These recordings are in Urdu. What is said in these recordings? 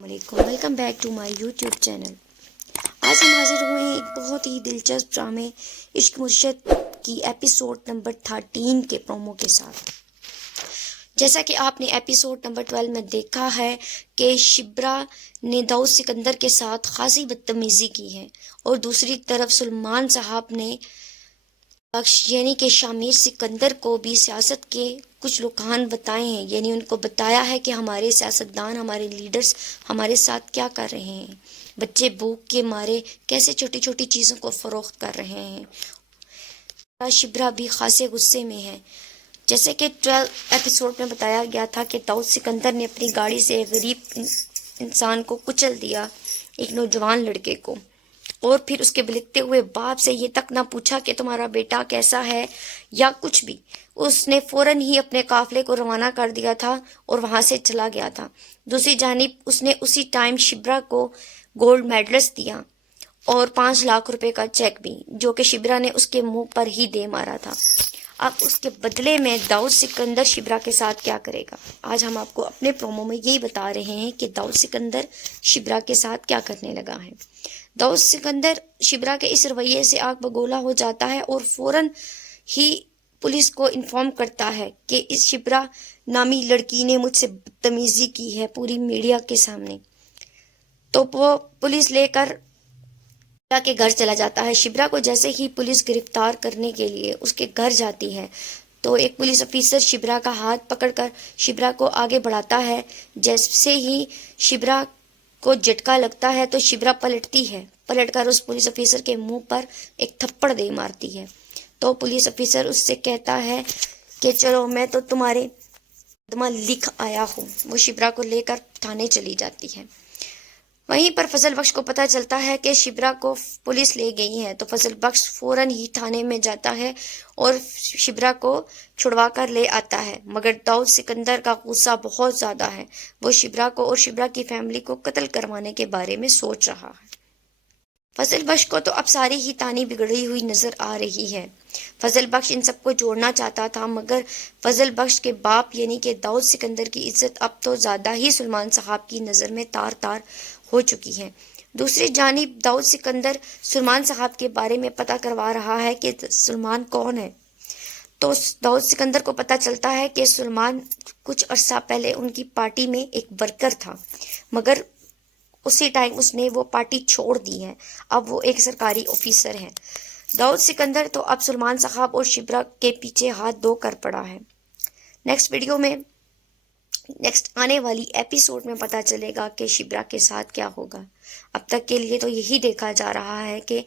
علیکم، welcome back to my YouTube channel. آج ہم حاضر ہوئے ہیں ایک بہت ہی دلچسپ ڈرامے عشق مرشد کی ایپیسوڈ نمبر 13 کے پرومو کے ساتھ۔ جیسا کہ آپ نے ایپیسوڈ نمبر 12 میں دیکھا ہے کہ شبرا نے داؤد سکندر کے ساتھ خاصی بدتمیزی کی ہے، اور دوسری طرف سلمان صاحب نے بخش یعنی کہ شامیر سکندر کو بھی سیاست کے کچھ رجحان بتائے ہیں، یعنی ان کو بتایا ہے کہ ہمارے سیاستدان، ہمارے لیڈرز ہمارے ساتھ کیا کر رہے ہیں، بچے بھوک کے مارے کیسے چھوٹی چھوٹی چیزوں کو فروخت کر رہے ہیں۔ شبرا بھی خاصے غصے میں ہے۔ جیسے کہ 12 ایپیسوڈ میں بتایا گیا تھا کہ داؤد سکندر نے اپنی گاڑی سے ایک غریب انسان کو کچل دیا، ایک نوجوان لڑکے کو، اور پھر اس کے بلکتے ہوئے باپ سے یہ تک نہ پوچھا کہ تمہارا بیٹا کیسا ہے یا کچھ بھی۔ اس نے فوراً ہی اپنے قافلے کو روانہ کر دیا تھا اور وہاں سے چلا گیا تھا۔ دوسری جانب اس نے اسی ٹائم شبرا کو گولڈ میڈلز دیا اور 5 لاکھ روپے کا چیک بھی، جو کہ شبرا نے اس کے منہ پر ہی دے مارا تھا۔ اب اس کے بدلے میں داؤد سکندر شبرا کے ساتھ کیا کرے گا؟ آج ہم آپ کو اپنے پرومو میں یہی بتا رہے ہیں کہ داؤد سکندر شبرا کے ساتھ کیا کرنے لگا ہے۔ داؤد سکندر شبرا کے اس رویے سے آگ بگولا ہو جاتا ہے اور فوراً ہی پولیس کو انفارم کرتا ہے کہ اس شبرا نامی لڑکی نے مجھ سے بدتمیزی کی ہے پوری میڈیا کے سامنے۔ تو وہ پولیس لے کر شبرا کے گھر چلا جاتا ہے۔ شبرا کو جیسے ہی پولیس گرفتار کرنے کے لیے اس کے گھر جاتی ہے تو ایک پولیس افیسر شبرا کا ہاتھ پکڑ کر شبرا کو آگے بڑھاتا ہے۔ جیسے ہی شبرا کو جھٹکا لگتا ہے تو شبرا پلٹتی ہے، پلٹ کر اس پولیس افیسر کے منہ پر ایک تھپڑ دے مارتی ہے۔ تو پولیس افیسر اس سے کہتا ہے کہ چلو میں تو تمہارے مقدمہ لکھ آیا ہوں۔ وہ شبرا کو لے کر تھانے چلی جاتی ہے۔ وہیں پر فضل بخش کو پتہ چلتا ہے کہ شبرا کو پولیس لے گئی ہے، تو فضل بخش فوراً ہی تھانے میں جاتا ہے اور شبرا کو چھڑوا کر لے آتا ہے، مگر داؤد سکندر کا غصہ بہت زیادہ ہے۔ وہ شبرا کو اور شبرا کی فیملی کو قتل کروانے کے بارے میں سوچ رہا ہے۔ فضل بخش کو تو اب ساری ہی تانی بگڑی ہوئی نظر آ رہی ہے۔ فضل بخش ان سب کو جوڑنا چاہتا تھا، مگر فضل بخش کے باپ یعنی کہ داؤد سکندر کی عزت اب تو زیادہ ہی سلمان صاحب کی نظر میں تار تار ہو چکی ہے۔ دوسری جانب داؤد سکندر سلمان صاحب کے بارے میں پتہ کروا رہا ہے کہ سلمان کون ہے۔ تو داؤد سکندر کو پتہ چلتا ہے کہ سلمان کچھ عرصہ پہلے ان کی پارٹی میں ایک ورکر تھا، مگر اسی ٹائم اس نے وہ پارٹی چھوڑ دی ہے، اب وہ ایک سرکاری آفیسر ہے۔ داؤد سکندر تو اب سلمان صاحب اور شبرا کے پیچھے ہاتھ دھو کر پڑا ہے۔ نیکسٹ آنے والی ایپیسوڈ میں پتہ چلے گا کہ شبرا کے ساتھ کیا ہوگا۔ اب تک کے لیے تو یہی دیکھا جا رہا ہے کہ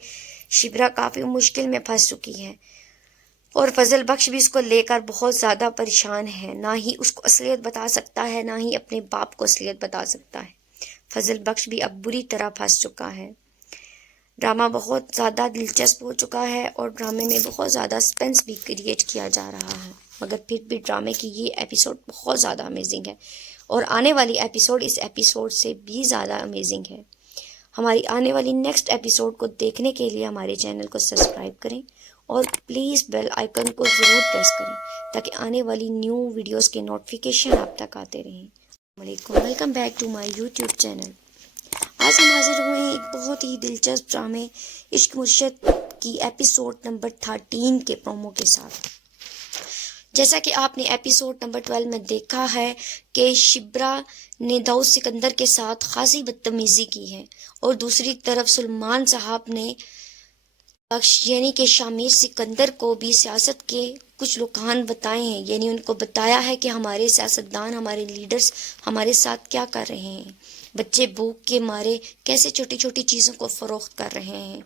شبرا کافی مشکل میں پھنس چکی ہے اور فضل بخش بھی اس کو لے کر بہت زیادہ پریشان ہے، نہ ہی اس کو اصلیت بتا سکتا ہے، نہ ہی اپنے باپ کو اصلیت بتا سکتا ہے۔ فضل بخش بھی اب بری طرح پھنس چکا ہے۔ ڈرامہ بہت زیادہ دلچسپ ہو چکا ہے اور ڈرامے میں بہت زیادہ سسپینس بھی کریٹ کیا جا رہا ہے، مگر پھر بھی ڈرامے کی یہ ایپیسوڈ بہت زیادہ امیزنگ ہے اور آنے والی ایپیسوڈ اس ایپیسوڈ سے بھی زیادہ امیزنگ ہے۔ ہماری آنے والی نیکسٹ ایپیسوڈ کو دیکھنے کے لیے ہمارے چینل کو سبسکرائب کریں اور پلیز بیل آئیکن کو ضرور پریس کریں تاکہ آنے والی نیو ویڈیوز کے نوٹیفیکیشن آپ تک آتے رہیں۔ السلام علیکم، welcome back to my YouTube channel. آج ہم حاضر ہوئے ہیں ایک بہت ہی دلچسپ ڈرامے عشق مرشد کی ایپیسوڈ نمبر 13 کے پرومو کے ساتھ۔ جیسا کہ آپ نے ایپیسوڈ نمبر 12 میں دیکھا ہے کہ شبرا نے داؤد سکندر کے ساتھ خاصی بدتمیزی کی ہے، اور دوسری طرف سلمان صاحب نے بخش یعنی کہ شامیر سکندر کو بھی سیاست کے کچھ رجحان بتائے ہیں، یعنی ان کو بتایا ہے کہ ہمارے سیاستدان، ہمارے لیڈرز ہمارے ساتھ کیا کر رہے ہیں، بچے بھوک کے مارے کیسے چھوٹی چھوٹی چیزوں کو فروخت کر رہے ہیں۔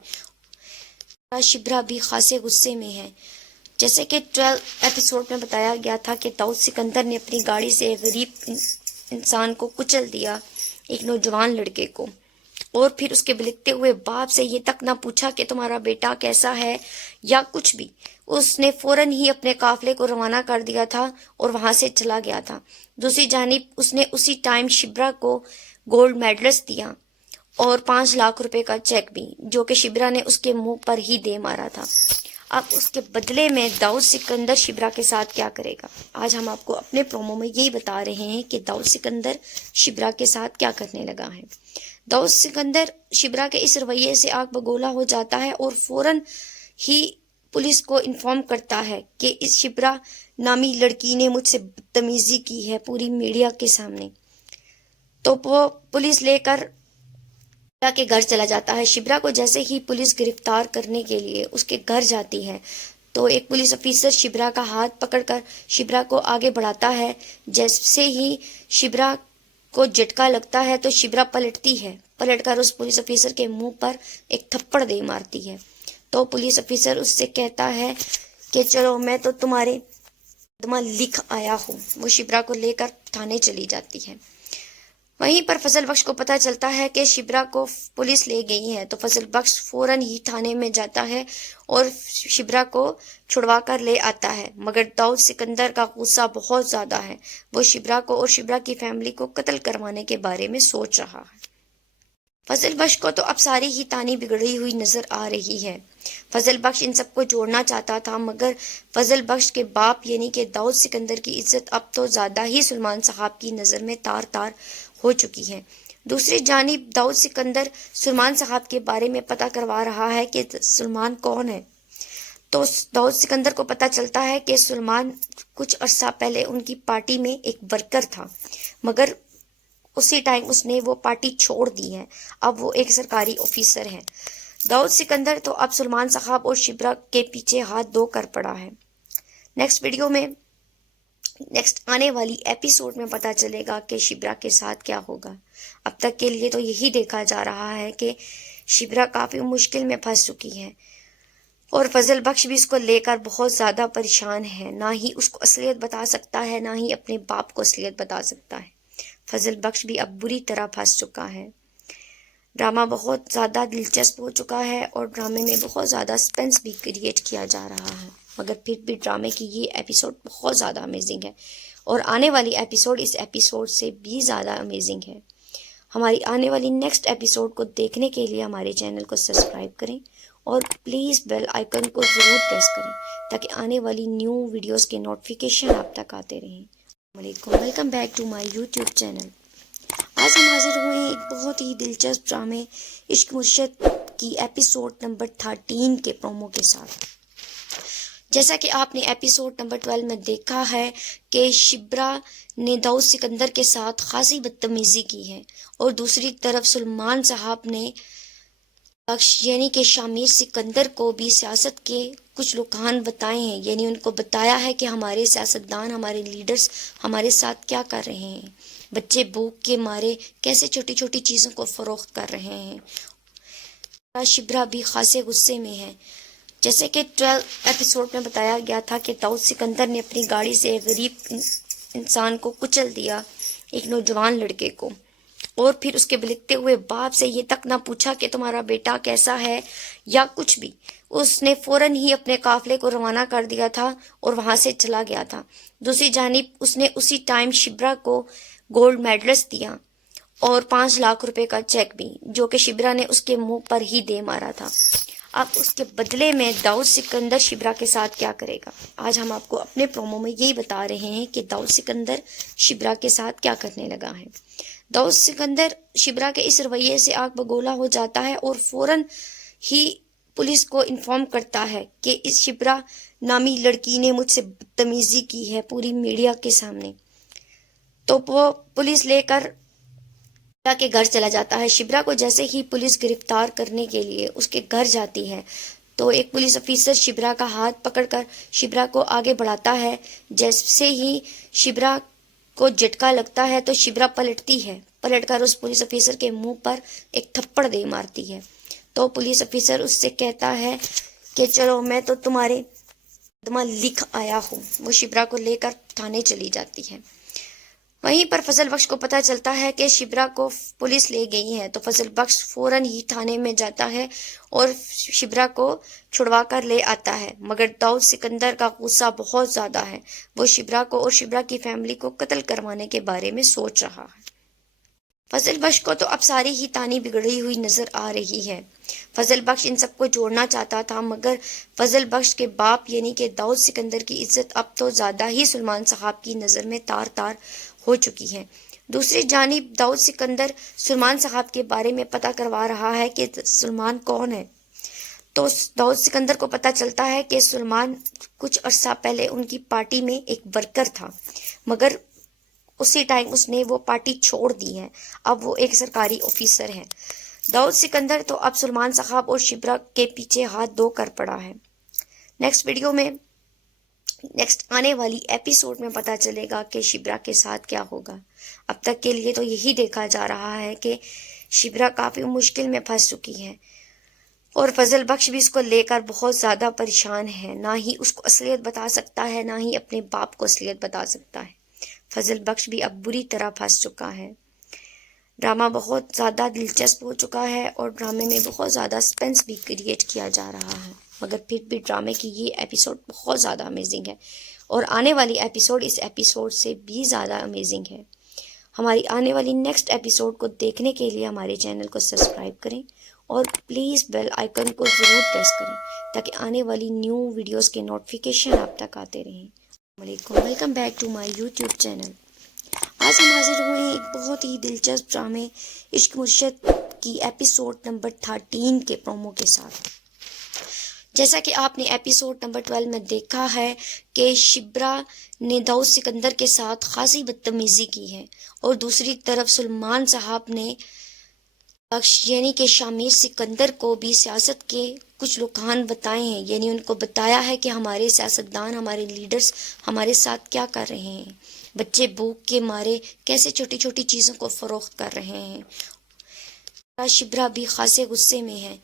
شبرا بھی خاصے غصے میں ہے۔ جیسے کہ 12 ایپیسوڈ میں بتایا گیا تھا کہ داؤد سکندر نے اپنی گاڑی سے ایک غریب انسان کو کچل دیا، ایک نوجوان لڑکے کو، اور پھر اس کے بلکتے ہوئے باپ سے یہ تک نہ پوچھا کہ تمہارا بیٹا کیسا ہے یا کچھ بھی۔ اس نے فوراً ہی اپنے قافلے کو روانہ کر دیا تھا اور وہاں سے چلا گیا تھا۔ دوسری جانب اس نے اسی ٹائم شبرا کو گولڈ میڈلز دیا اور 5 لاکھ روپے کا چیک بھی، جو کہ شبرا نے اس کے منہ پر ہی دے مارا تھا۔ اب اس کے بدلے میں داؤد سکندر شبرا کے ساتھ کیا کرے گا؟ آج ہم آپ کو اپنے پرومو میں یہی بتا رہے ہیں کہ داؤد سکندر شبرا کے ساتھ کیا کرنے لگا ہے۔ داؤد سکندر شبرا کے اس رویے سے آگ بگولا ہو جاتا ہے اور فوراً ہی پولیس کو انفارم کرتا ہے کہ اس شبرا نامی لڑکی نے مجھ سے بدتمیزی کی ہے پوری میڈیا کے سامنے۔ تو وہ پولیس لے کر شبرا کے گھر چلا جاتا ہے۔ شبرا کو جیسے ہی پولیس گرفتار کرنے کے لیے اس کے گھر جاتی ہے تو ایک پولیس افیسر شبرا کا ہاتھ پکڑ کر شبرا کو آگے بڑھاتا ہے۔ جیسے ہی شبرا کو جھٹکا لگتا ہے تو شبرا پلٹتی ہے، پلٹ کر اس پولیس افیسر کے منہ پر ایک تھپڑ دے مارتی ہے۔ تو پولیس افیسر اس سے کہتا ہے کہ چلو میں تو تمہارے مقدمہ لکھ آیا ہوں۔ وہ شبرا کو لے کر تھانے چلی جاتی ہے۔ وہیں پر فضل بخش کو پتہ چلتا ہے کہ شبرا کو پولیس لے گئی ہے تو فضل بخش فوراً ہی تھانے میں جاتا ہے اور شبرا کو چھڑوا کر لے آتا ہے، مگر داؤد سکندر کا غصہ بہت زیادہ ہے۔ وہ شبرا کو اور شبرا کی فیملی کو قتل کروانے کے بارے میں سوچ رہا ہے۔ فضل بخش کو تو اب ساری ہی تانی بگڑی ہوئی نظر آ رہی ہے۔ فضل بخش ان سب کو جوڑنا چاہتا تھا، مگر فضل بخش کے باپ یعنی کہ داؤد سکندر کی عزت اب تو زیادہ ہی سلمان صاحب کی نظر میں تار تار ہو چکی ہے۔ دوسری جانب داؤد سکندر سلمان صاحب کے بارے میں پتہ کروا رہا ہے کہ سلمان کون ہے۔ تو داؤد سکندر کو پتہ چلتا ہے کہ سلمان کچھ عرصہ پہلے ان کی پارٹی میں ایک ورکر تھا، مگر اسی ٹائم اس نے وہ پارٹی چھوڑ دی ہے، اب وہ ایک سرکاری آفیسر ہے۔ داؤد سکندر تو اب سلمان صاحب اور شبرا کے پیچھے ہاتھ دھو کر پڑا ہے۔ نیکسٹ آنے والی ایپیسوڈ میں پتہ چلے گا کہ شبرا کے ساتھ کیا ہوگا۔ اب تک کے لیے تو یہی دیکھا جا رہا ہے کہ شبرا کافی مشکل میں پھنس چکی ہے اور فضل بخش بھی اس کو لے کر بہت زیادہ پریشان ہے، نہ ہی اس کو اصلیت بتا سکتا ہے نہ ہی اپنے باپ کو اصلیت بتا سکتا ہے۔ فضل بخش بھی اب بری طرح پھنس چکا ہے۔ ڈرامہ بہت زیادہ دلچسپ ہو چکا ہے اور ڈرامے میں بہت زیادہ سسپینس بھی کریٹ کیا جا رہا ہے، مگر پھر بھی ڈرامے کی یہ ایپیسوڈ بہت زیادہ امیزنگ ہے اور آنے والی ایپیسوڈ اس ایپیسوڈ سے بھی زیادہ امیزنگ ہے۔ ہماری آنے والی نیکسٹ ایپیسوڈ کو دیکھنے کے لیے ہمارے چینل کو سبسکرائب کریں اور پلیز بیل آئیکن کو ضرور پریس کریں تاکہ آنے والی نیو ویڈیوز کے نوٹیفیکیشن آپ تک آتے رہیں۔ السلام علیکم، welcome back to my YouTube channel. آج ہم حاضر ہوئے ہیں ایک بہت ہی دلچسپ ڈرامے عشق مرشد کی ایپیسوڈ نمبر 13 کے پرومو کے ساتھ۔ جیسا کہ آپ نے ایپیسوڈ نمبر 12 میں دیکھا ہے کہ شبرا نے داؤد سکندر کے ساتھ خاصی بدتمیزی کی ہے اور دوسری طرف سلمان صاحب نے بخش یعنی کہ شامیر سکندر کو بھی سیاست کے کچھ رکحان بتائے ہیں، یعنی ان کو بتایا ہے کہ ہمارے سیاستدان، ہمارے لیڈرز ہمارے ساتھ کیا کر رہے ہیں، بچے بھوک کے مارے کیسے چھوٹی چھوٹی چیزوں کو فروخت کر رہے ہیں۔ شبرا بھی خاصے غصے میں ہے۔ جیسے کہ 12 ایپیسوڈ میں بتایا گیا تھا کہ داؤد سکندر نے اپنی گاڑی سے ایک غریب انسان کو کچل دیا، ایک نوجوان لڑکے کو، اور پھر اس کے بلکتے ہوئے باپ سے یہ تک نہ پوچھا کہ تمہارا بیٹا کیسا ہے یا کچھ بھی، اس نے فوراً ہی اپنے قافلے کو روانہ کر دیا تھا اور وہاں سے چلا گیا تھا۔ دوسری جانب اس نے اسی ٹائم شبرا کو گولڈ میڈلز دیا اور 5 لاکھ روپے کا چیک بھی، جو کہ شبرا نے اس کے منہ پر ہی دے مارا تھا۔ اب اس کے بدلے میں داؤد سکندر شبرا کے ساتھ کیا کرے گا؟ آج ہم آپ کو اپنے پرومو میں یہی بتا رہے ہیں کہ داؤد سکندر شبرا کے ساتھ کیا کرنے لگا ہے۔ داؤد سکندر شبرا کے اس رویے سے آگ بگولا ہو جاتا ہے اور فوراً ہی پولیس کو انفارم کرتا ہے کہ اس شبرا نامی لڑکی نے مجھ سے بدتمیزی کی ہے پوری میڈیا کے سامنے۔ تو وہ پولیس لے کر شبرا کے گھر چلا جاتا ہے۔ شبرا کو جیسے ہی پولیس گرفتار کرنے کے لیے اس کے گھر جاتی ہے تو ایک پولیس افیسر شبرا کا ہاتھ پکڑ کر شبرا کو آگے بڑھاتا ہے۔ جیسے ہی شبرا کو جھٹکا لگتا ہے تو شبرا پلٹتی ہے، پلٹ کر اس پولیس افیسر کے منہ پر ایک تھپڑ دے مارتی ہے۔ تو پولیس افیسر اس سے کہتا ہے کہ چلو میں تو تمہارے مقدمہ لکھ آیا ہوں۔ وہ شبرا کو لے کر تھانے چلی جاتی ہے۔ وہیں پر فضل بخش کو پتہ چلتا ہے کہ شبرا کو پولیس لے گئی ہے تو فضل بخش فوراً ہی تھانے میں جاتا ہے اور شبرا کو چھڑوا کر لے آتا ہے، مگر داؤد سکندر کا غصہ بہت زیادہ ہے۔ وہ شبرا کو اور شبرا کی فیملی کو قتل کروانے کے بارے میں سوچ رہا ہے۔ فضل بخش کو تو اب ساری ہی تانی بگڑی ہوئی نظر آ رہی ہے۔ فضل بخش ان سب کو جوڑنا چاہتا تھا، مگر فضل بخش کے باپ یعنی کہ داؤد سکندر کی عزت اب تو زیادہ ہی سلمان صاحب کی نظر میں تار تار ہو چکی ہے۔ دوسری جانب داؤد سکندر سلمان صاحب کے بارے میں پتہ کروا رہا ہے کہ سلمان کون ہے، تو داؤد سکندر کو پتہ چلتا ہے کہ سلمان کچھ عرصہ پہلے ان کی پارٹی میں ایک ورکر تھا، مگر اسی ٹائم اس نے وہ پارٹی چھوڑ دی ہے۔ اب وہ ایک سرکاری آفیسر ہے۔ داؤد سکندر تو اب سلمان صاحب اور شبرا کے پیچھے ہاتھ دھو کر پڑا ہے۔ نیکسٹ آنے والی ایپیسوڈ میں پتہ چلے گا کہ شبرا کے ساتھ کیا ہوگا۔ اب تک کے لیے تو یہی دیکھا جا رہا ہے کہ شبرا کافی مشکل میں پھنس چکی ہے اور فضل بخش بھی اس کو لے کر بہت زیادہ پریشان ہے۔ نہ ہی اس کو اصلیت بتا سکتا ہے، نہ ہی اپنے باپ کو اصلیت بتا سکتا ہے۔ فضل بخش بھی اب بری طرح پھنس چکا ہے۔ ڈرامہ بہت زیادہ دلچسپ ہو چکا ہے اور ڈرامے میں بہت زیادہ سسپینس بھی کریٹ کیا جا رہا ہے، مگر پھر بھی ڈرامے کی یہ ایپیسوڈ بہت زیادہ امیزنگ ہے اور آنے والی ایپیسوڈ اس ایپیسوڈ سے بھی زیادہ امیزنگ ہے۔ ہماری آنے والی نیکسٹ ایپیسوڈ کو دیکھنے کے لیے ہمارے چینل کو سبسکرائب کریں اور پلیز بیل آئیکن کو ضرور پریس کریں تاکہ آنے والی نیو ویڈیوز کے نوٹیفیکیشن آپ تک آتے رہیں۔ السلام علیکم، welcome back to my YouTube channel. آج ہم حاضر ہوئے ہیں ایک بہت ہی دلچسپ ڈرامے عشق مرشد کی ایپیسوڈ نمبر 13 کے پرومو کے ساتھ۔ جیسا کہ آپ نے ایپیسوڈ نمبر 12 میں دیکھا ہے کہ شبرا نے داؤد سکندر کے ساتھ خاصی بدتمیزی کی ہے اور دوسری طرف سلمان صاحب نے یعنی کہ شامیر سکندر کو بھی سیاست کے کچھ رجحان بتائے ہیں، یعنی ان کو بتایا ہے کہ ہمارے سیاستدان، ہمارے لیڈرز ہمارے ساتھ کیا کر رہے ہیں، بچے بھوک کے مارے کیسے چھوٹی چھوٹی چیزوں کو فروخت کر رہے ہیں۔ شبرا بھی خاصے غصے میں ہے۔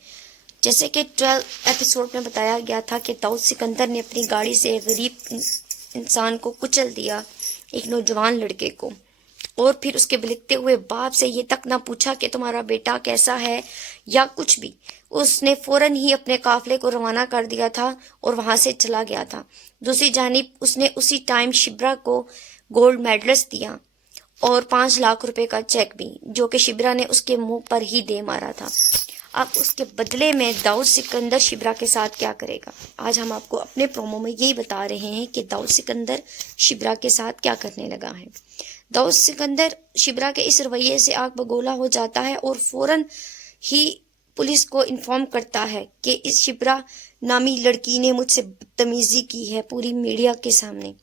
جیسے کہ 12 ایپیسوڈ میں بتایا گیا تھا کہ داؤد سکندر نے اپنی گاڑی سے ایک غریب انسان کو کچل دیا، ایک نوجوان لڑکے کو، اور پھر اس کے بلکتے ہوئے باپ سے یہ تک نہ پوچھا کہ تمہارا بیٹا کیسا ہے یا کچھ بھی۔ اس نے فوراً ہی اپنے قافلے کو روانہ کر دیا تھا اور وہاں سے چلا گیا تھا۔ دوسری جانب اس نے اسی ٹائم شبرا کو گولڈ میڈلس دیا اور 5 لاکھ روپے کا چیک بھی، جو کہ شبرا نے اس کے منہ پر ہی دے مارا تھا۔ اب اس کے بدلے میں داؤد سکندر شبرا کے ساتھ کیا کرے گا؟ آج ہم آپ کو اپنے پرومو میں یہی بتا رہے ہیں کہ داؤد سکندر شبرا کے ساتھ کیا کرنے لگا ہے۔ داؤد سکندر شبرا کے اس رویے سے آگ بگولا ہو جاتا ہے اور فوراً ہی پولیس کو انفارم کرتا ہے کہ اس شبرا نامی لڑکی نے مجھ سے بدتمیزی کی ہے پوری میڈیا کے سامنے۔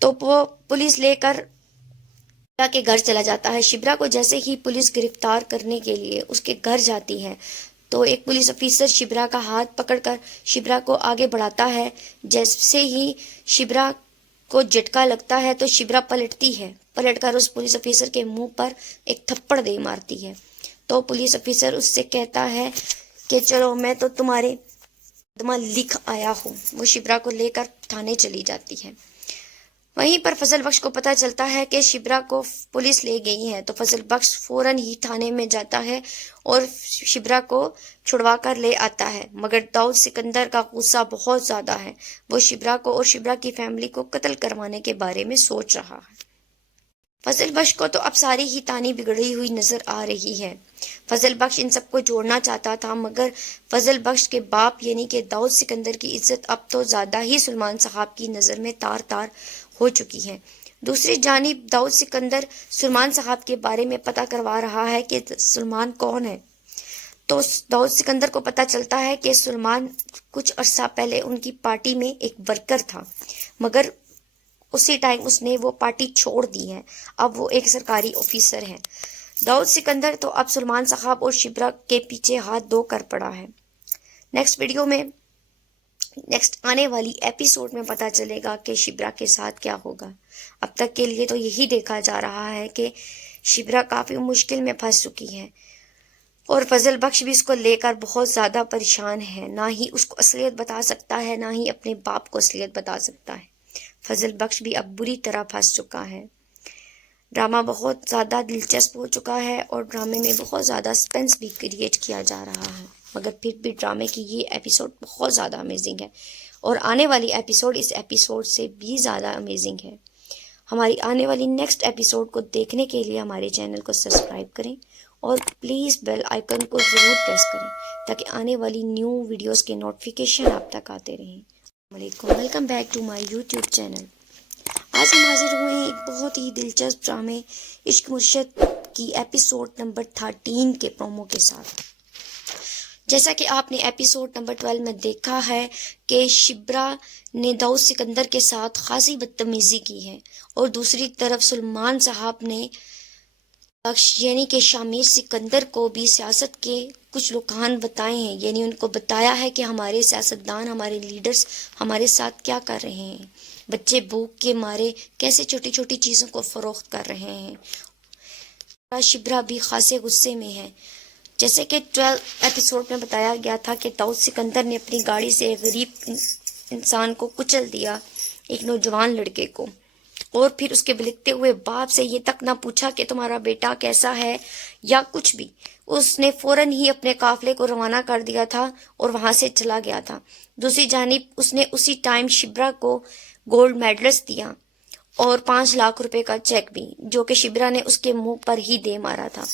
تو وہ پولیس لے کر شبرا کے گھر چلا جاتا ہے۔ شبرا کو جیسے ہی پولیس گرفتار کرنے کے لیے اس کے گھر جاتی ہے تو ایک پولیس افیسر شبرا کا ہاتھ پکڑ کر شبرا کو آگے بڑھاتا ہے۔ جیسے ہی شبرا کو جھٹکا لگتا ہے تو شبرا پلٹتی ہے، پلٹ کر اس پولیس افیسر کے منہ پر ایک تھپڑ دے مارتی ہے۔ تو پولیس افیسر اس سے کہتا ہے کہ چلو میں تو تمہارے مقدمہ لکھ آیا ہوں۔ وہ شبرا کو لے کر تھانے چلی جاتی ہے۔ وہیں پر فضل بخش کو پتہ چلتا ہے کہ شبرا کو پولیس لے گئی ہے، تو فضل بخش فوراً ہی تھانے میں جاتا ہے اور شبرا کو چھڑوا کر لے آتا ہے، مگر داؤد سکندر کا غصہ بہت زیادہ ہے۔ وہ شبرا کو اور شبرا کی فیملی کو قتل کروانے کے بارے میں سوچ رہا ہے۔ فضل بخش کو تو اب ساری ہی تانی بگڑی ہوئی نظر آ رہی ہے۔ فضل بخش ان سب کو جوڑنا چاہتا تھا، مگر فضل بخش کے باپ یعنی کہ داؤد سکندر کی عزت اب تو زیادہ ہی سلمان صاحب کی نظر میں تار تار ہو چکی ہے۔ دوسری جانب داؤد سکندر سلمان صاحب کے بارے میں پتہ کروا رہا ہے کہ سلمان کون ہے، تو داؤد سکندر کو پتہ چلتا ہے کہ سلمان کچھ عرصہ پہلے ان کی پارٹی میں ایک ورکر تھا، مگر اسی ٹائم اس نے وہ پارٹی چھوڑ دی ہے۔ اب وہ ایک سرکاری آفیسر ہے۔ داؤد سکندر تو اب سلمان صاحب اور شبرا کے پیچھے ہاتھ دھو کر پڑا ہے۔ نیکسٹ آنے والی ایپیسوڈ میں پتہ چلے گا کہ شبرا کے ساتھ کیا ہوگا۔ اب تک کے لیے تو یہی دیکھا جا رہا ہے کہ شبرا کافی مشکل میں پھنس چکی ہے اور فضل بخش بھی اس کو لے کر بہت زیادہ پریشان ہے۔ نہ ہی اس کو اصلیت بتا سکتا ہے، نہ ہی اپنے باپ کو اصلیت بتا سکتا ہے۔ فضل بخش بھی اب بری طرح پھنس چکا ہے۔ ڈرامہ بہت زیادہ دلچسپ ہو چکا ہے اور ڈرامے میں بہت زیادہ سسپینس بھی کریٹ کیا جا رہا ہے، مگر پھر بھی ڈرامے کی یہ ایپیسوڈ بہت زیادہ امیزنگ ہے اور آنے والی ایپیسوڈ اس ایپیسوڈ سے بھی زیادہ امیزنگ ہے۔ ہماری آنے والی نیکسٹ ایپیسوڈ کو دیکھنے کے لیے ہمارے چینل کو سبسکرائب کریں اور پلیز بیل آئیکن کو ضرور پریس کریں تاکہ آنے والی نیو ویڈیوز کے نوٹیفیکیشن آپ تک آتے رہیں۔ السلام علیکم، welcome back to my YouTube channel. آج ہم حاضر ہوئے ہیں ایک بہت ہی دلچسپ ڈرامے عشق مرشد کی ایپیسوڈ نمبر 13 کے پرومو کے ساتھ۔ جیسا کہ آپ نے ایپیسوڈ نمبر 12 میں دیکھا ہے کہ شبرا نے داؤد سکندر کے ساتھ خاصی بدتمیزی کی ہے، اور دوسری طرف سلمان صاحب نے بخش یعنی کہ شامیر سکندر کو بھی سیاست کے کچھ رجحان بتائے ہیں، یعنی ان کو بتایا ہے کہ ہمارے سیاستدان، ہمارے لیڈرز ہمارے ساتھ کیا کر رہے ہیں، بچے بھوک کے مارے کیسے چھوٹی چھوٹی چیزوں کو فروخت کر رہے ہیں۔ شبرا بھی خاصے غصے میں ہے، جیسے کہ 12 ایپیسوڈ میں بتایا گیا تھا کہ داؤد سکندر نے اپنی گاڑی سے ایک غریب انسان کو کچل دیا، ایک نوجوان لڑکے کو، اور پھر اس کے بلکتے ہوئے باپ سے یہ تک نہ پوچھا کہ تمہارا بیٹا کیسا ہے یا کچھ بھی۔ اس نے فوراً ہی اپنے قافلے کو روانہ کر دیا تھا اور وہاں سے چلا گیا تھا۔ دوسری جانب اس نے اسی ٹائم شبرا کو گولڈ میڈلز دیا اور 5 لاکھ روپے کا چیک بھی، جو کہ شبرا نے اس کے منہ پر ہی دے مارا تھا۔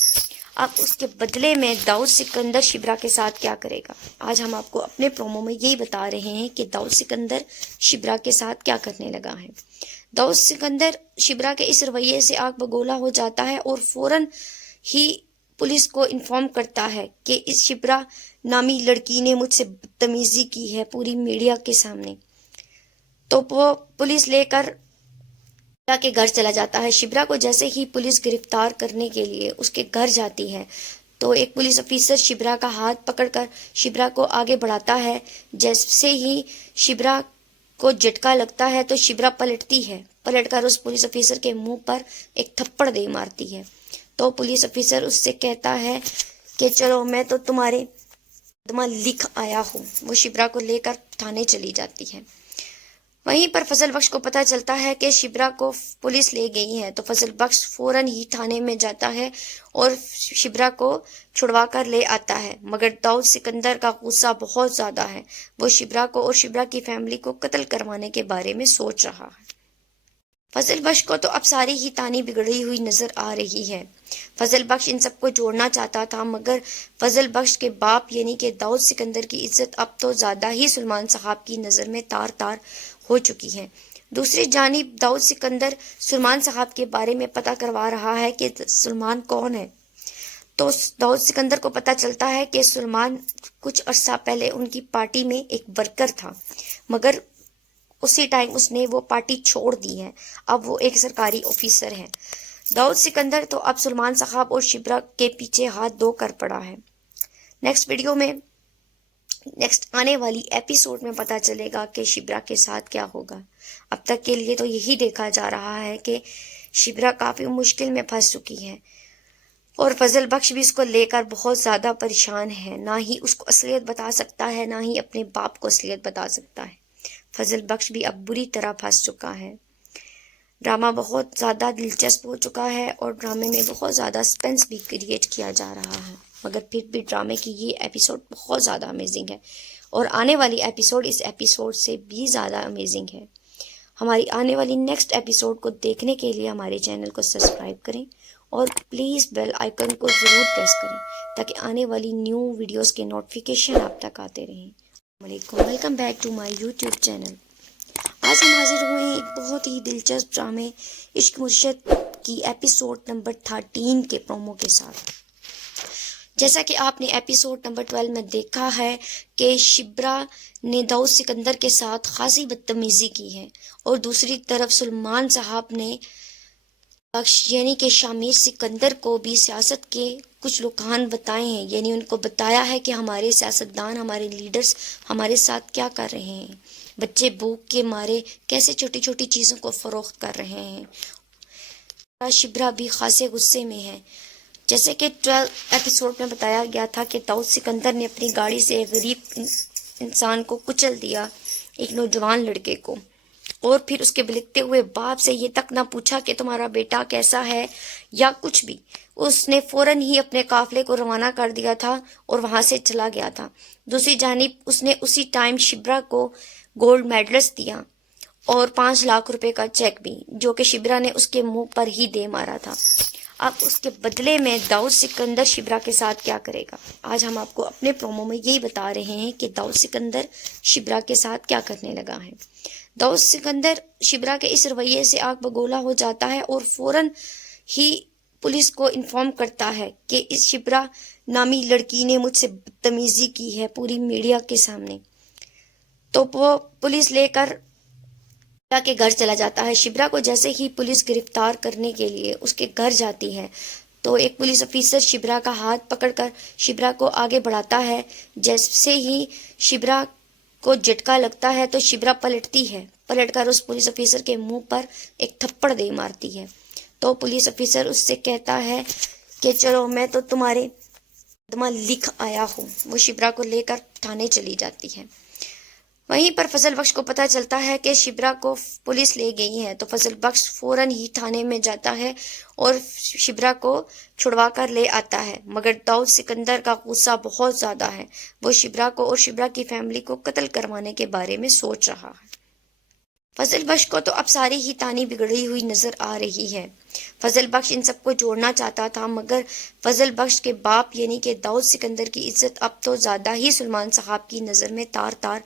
اب اس کے بدلے میں داؤد سکندر شبرا کے ساتھ کیا کرے گا؟ آج ہم آپ کو اپنے پرومو میں یہی بتا رہے ہیں کہ داؤد سکندر شبرا کے ساتھ کیا کرنے لگا ہے۔ داؤد سکندر شبرا کے اس رویے سے آگ بگولا ہو جاتا ہے اور فوراً ہی پولیس کو انفارم کرتا ہے کہ اس شبرا نامی لڑکی نے مجھ سے بدتمیزی کی ہے پوری میڈیا کے سامنے۔ تو وہ پولیس لے کر شبرا کے گھر چلا جاتا ہے۔ شبرا کو جیسے ہی پولیس گرفتار کرنے کے لیے اس کے گھر جاتی ہے تو ایک پولیس افیسر شبرا کا ہاتھ پکڑ کر شبرا کو آگے بڑھاتا ہے۔ جیسے ہی شبرا کو جھٹکا لگتا ہے تو شبرا پلٹتی ہے، پلٹ کر اس پولیس افیسر کے منہ پر ایک تھپڑ دے مارتی ہے۔ تو پولیس افیسر اس سے کہتا ہے کہ چلو میں تو تمہارے مقدمہ لکھ آیا ہوں۔ وہ شبرا کو لے کر تھانے چلی جاتی ہے۔ وہیں پر فضل بخش کو پتہ چلتا ہے کہ شبرا کو پولیس لے گئی ہے، تو فضل بخش فوراً ہی تھانے میں جاتا ہے اور شبرا کو چھڑوا کر لے آتا ہے، مگر داؤد سکندر کا غصہ بہت زیادہ ہے۔ وہ شبرا کو اور شبرا کی فیملی کو قتل کروانے کے بارے میں سوچ رہا ہے۔ فضل بخش کو تو اب ساری ہی تانی بگڑی ہوئی نظر آ رہی ہے۔ فضل بخش ان سب کو جوڑنا چاہتا تھا، مگر فضل بخش کے باپ یعنی کہ داؤد سکندر کی عزت اب تو زیادہ ہی سلمان صاحب کی نظر میں تار تار ہو چکی ہے۔ دوسری جانب داؤد سکندر سلمان صاحب کے بارے میں پتہ کروا رہا ہے کہ سلمان کون ہے۔ تو داؤد سکندر کو پتہ چلتا ہے کہ سلمان کچھ عرصہ پہلے ان کی پارٹی میں ایک ورکر تھا، مگر اسی ٹائم اس نے وہ پارٹی چھوڑ دی ہے، اب وہ ایک سرکاری آفیسر ہے۔ داؤد سکندر تو اب سلمان صاحب اور شبرا کے پیچھے ہاتھ دھو کر پڑا ہے۔ نیکسٹ ویڈیو میں نیکسٹ آنے والی ایپیسوڈ میں پتہ چلے گا کہ شبرا کے ساتھ کیا ہوگا۔ اب تک کے لیے تو یہی دیکھا جا رہا ہے کہ شبرا کافی مشکل میں پھنس چکی ہے اور فضل بخش بھی اس کو لے کر بہت زیادہ پریشان ہے، نہ ہی اس کو اصلیت بتا سکتا ہے، نہ ہی اپنے باپ کو اصلیت بتا سکتا ہے۔ فضل بخش بھی اب بری طرح پھنس چکا ہے۔ ڈرامہ بہت زیادہ دلچسپ ہو چکا ہے اور ڈرامے میں بہت زیادہ سسپینس بھی کریٹ کیا جا رہا ہے، مگر پھر بھی ڈرامے کی یہ ایپیسوڈ بہت زیادہ امیزنگ ہے اور آنے والی ایپیسوڈ اس ایپیسوڈ سے بھی زیادہ امیزنگ ہے۔ ہماری آنے والی نیکسٹ ایپیسوڈ کو دیکھنے کے لیے ہمارے چینل کو سبسکرائب کریں اور پلیز بیل آئیکن کو ضرور پریس کریں تاکہ آنے والی نیو ویڈیوز کے نوٹیفیکیشن آپ تک آتے رہیں۔ السلام علیکم، welcome back to my YouTube channel. آج ہم حاضر ہوئے ہیں ایک بہت ہی دلچسپ ڈرامے عشق مرشد کی ایپیسوڈ نمبر 13 کے پرومو کے ساتھ۔ جیسا کہ آپ نے ایپیسوڈ نمبر 12 میں دیکھا ہے کہ شبرا نے داؤد سکندر کے ساتھ خاصی بدتمیزی کی ہے، اور دوسری طرف سلمان صاحب نے بخش یعنی کہ شامیر سکندر کو بھی سیاست کے کچھ رجحان بتائے ہیں، یعنی ان کو بتایا ہے کہ ہمارے سیاستدان، ہمارے لیڈرز ہمارے ساتھ کیا کر رہے ہیں، بچے بھوک کے مارے کیسے چھوٹی چھوٹی چیزوں کو فروخت کر رہے ہیں۔ شبرا بھی خاصے غصے میں ہے، جیسے کہ 12 ایپیسوڈ میں بتایا گیا تھا کہ داؤد سکندر نے اپنی گاڑی سے ایک غریب انسان کو کچل دیا، ایک نوجوان لڑکے کو، اور پھر اس کے بلکتے ہوئے باپ سے یہ تک نہ پوچھا کہ تمہارا بیٹا کیسا ہے یا کچھ بھی۔ اس نے فوراً ہی اپنے قافلے کو روانہ کر دیا تھا اور وہاں سے چلا گیا تھا۔ دوسری جانب اس نے اسی ٹائم شبرا کو گولڈ میڈلز دیا اور 5 لاکھ روپے کا چیک بھی، جو کہ شبرا نے اس کے منہ پر ہی دے مارا تھا۔ اب اس کے بدلے میں داؤد سکندر شبرا کے ساتھ کیا کرے گا؟ آج ہم آپ کو اپنے پرومو میں یہی بتا رہے ہیں کہ داؤد سکندر شبرا کے ساتھ کیا کرنے لگا ہے۔ داؤد سکندر شبرا کے اس رویے سے آگ بگولا ہو جاتا ہے اور فوراً ہی پولیس کو انفارم کرتا ہے کہ اس شبرا نامی لڑکی نے مجھ سے بدتمیزی کی ہے پوری میڈیا کے سامنے۔ تو وہ پولیس لے کر شبرا کے گھر چلا جاتا ہے۔ شبرا کو جیسے ہی پولیس گرفتار کرنے کے لیے اس کے گھر جاتی ہے تو ایک پولیس افیسر شبرا کا ہاتھ پکڑ کر شبرا کو آگے بڑھاتا ہے۔ جیسے ہی شبرا کو جھٹکا لگتا ہے تو شبرا پلٹتی ہے، پلٹ کر اس پولیس افیسر کے منہ پر ایک تھپڑ دے مارتی ہے۔ تو پولیس افیسر اس سے کہتا ہے کہ چلو میں تو تمہارے مقدمہ لکھ آیا ہوں۔ وہ شبرا کو لے کر تھانے چلی جاتی ہے۔ وہیں پر فضل بخش کو پتہ چلتا ہے کہ شبرا کو پولیس لے گئی ہے تو فضل بخش فوراً ہی تھانے میں جاتا ہے اور شبرا کو چھڑوا کر لے آتا ہے، مگر داؤد سکندر کا غصہ بہت زیادہ ہے۔ وہ شبرا کو اور شبرا کی فیملی کو قتل کروانے کے بارے میں سوچ رہا ہے۔ فضل بخش کو تو اب ساری ہی تانی بگڑی ہوئی نظر آ رہی ہے۔ فضل بخش ان سب کو جوڑنا چاہتا تھا، مگر فضل بخش کے باپ یعنی کہ داؤد سکندر کی عزت اب تو زیادہ ہی سلمان صاحب کی نظر میں تار تار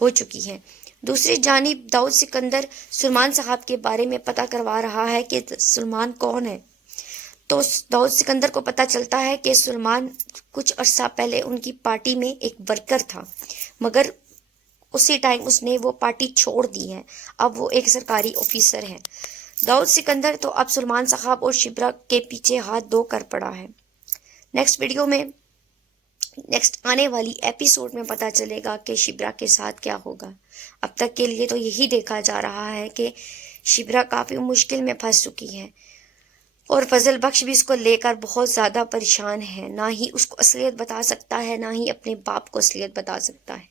ہو چکی ہے۔ دوسری جانب داؤد سکندر سلمان صاحب کے بارے میں پتہ کروا رہا ہے کہ سلمان کون ہے۔ تو داؤد سکندر کو پتہ چلتا ہے کہ سلمان کچھ عرصہ پہلے ان کی پارٹی میں ایک ورکر تھا، مگر اسی ٹائم اس نے وہ پارٹی چھوڑ دی ہے، اب وہ ایک سرکاری آفیسر ہے۔ داؤد سکندر تو اب سلمان صاحب اور شبرا کے پیچھے ہاتھ دھو کر پڑا ہے۔ نیکسٹ آنے والی ایپیسوڈ میں پتہ چلے گا کہ شبرا کے ساتھ کیا ہوگا۔ اب تک کے لیے تو یہی دیکھا جا رہا ہے کہ شبرا کافی مشکل میں پھنس چکی ہے اور فضل بخش بھی اس کو لے کر بہت زیادہ پریشان ہے، نہ ہی اس کو اصلیت بتا سکتا ہے، نہ ہی اپنے باپ کو اصلیت بتا سکتا ہے۔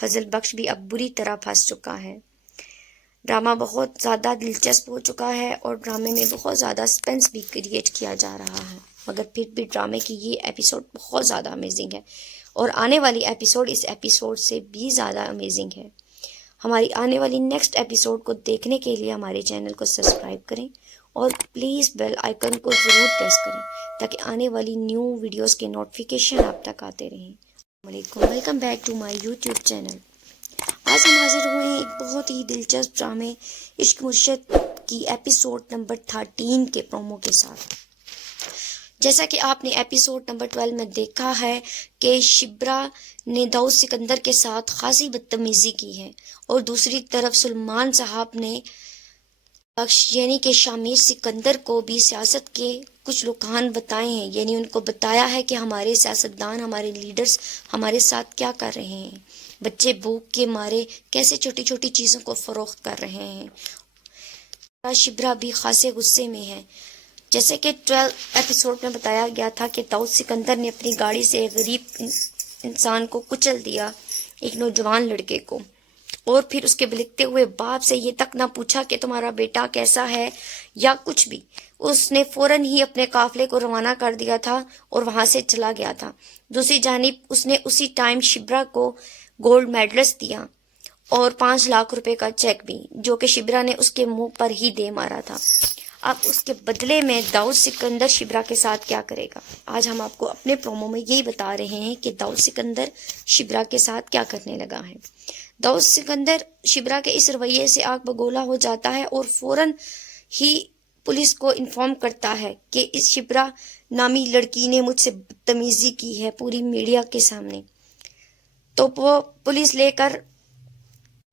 فضل بخش بھی اب بری طرح پھنس چکا ہے۔ ڈرامہ بہت زیادہ دلچسپ ہو چکا ہے اور ڈرامے میں بہت زیادہ سسپینس بھی کریٹ کیا جا رہا ہے، مگر پھر بھی ڈرامے کی یہ ایپیسوڈ بہت زیادہ امیزنگ ہے اور آنے والی ایپیسوڈ اس ایپیسوڈ سے بھی زیادہ امیزنگ ہے۔ ہماری آنے والی نیکسٹ ایپیسوڈ کو دیکھنے کے لیے ہمارے چینل کو سبسکرائب کریں اور پلیز بیل آئیکن کو ضرور پریس کریں تاکہ آنے والی نیو ویڈیوز کے نوٹیفیکیشن آپ تک آتے رہیں۔ السلام علیکم، welcome back to my YouTube channel. آج ہم حاضر ہوئے ہیں ایک بہت ہی دلچسپ ڈرامے عشق مرشد کی ایپیسوڈ نمبر 13 کے پرومو کے ساتھ۔ جیسا کہ آپ نے ایپیسوڈ نمبر 12 میں دیکھا ہے کہ شبرا نے داؤد سکندر کے ساتھ خاصی بدتمیزی کی ہے اور دوسری طرف سلمان صاحب نے بخش یعنی کہ شامیر سکندر کو بھی سیاست کے کچھ رجحان بتائے ہیں، یعنی ان کو بتایا ہے کہ ہمارے سیاستدان، ہمارے لیڈرز ہمارے ساتھ کیا کر رہے ہیں، بچے بھوک کے مارے کیسے چھوٹی چھوٹی چیزوں کو فروخت کر رہے ہیں۔ شبرا بھی خاصے غصے میں ہے۔ جیسے کہ 12 ایپیسوڈ میں بتایا گیا تھا کہ داؤد سکندر نے اپنی گاڑی سے ایک غریب انسان کو کچل دیا، ایک نوجوان لڑکے کو، اور پھر اس کے بلکتے ہوئے باپ سے یہ تک نہ پوچھا کہ تمہارا بیٹا کیسا ہے یا کچھ بھی، اس نے فوراً ہی اپنے قافلے کو روانہ کر دیا تھا اور وہاں سے چلا گیا تھا۔ دوسری جانب اس نے اسی ٹائم شبرا کو گولڈ میڈلز دیا اور 5 لاکھ روپے کا چیک بھی، جو کہ شبرا نے اس کے منہ پر ہی دے مارا تھا۔ اب اس کے بدلے میں داؤد سکندر شبرا کے ساتھ کیا کرے گا؟ آج ہم آپ کو اپنے پرومو میں یہی بتا رہے ہیں کہ داؤد سکندر شبرا کے ساتھ کیا کرنے لگا ہے۔ داؤد سکندر شبرا کے اس رویے سے آگ بگولا ہو جاتا ہے اور فوراً ہی پولیس کو انفارم کرتا ہے کہ اس شبرا نامی لڑکی نے مجھ سے بدتمیزی کی ہے پوری میڈیا کے سامنے۔ تو وہ پولیس لے کر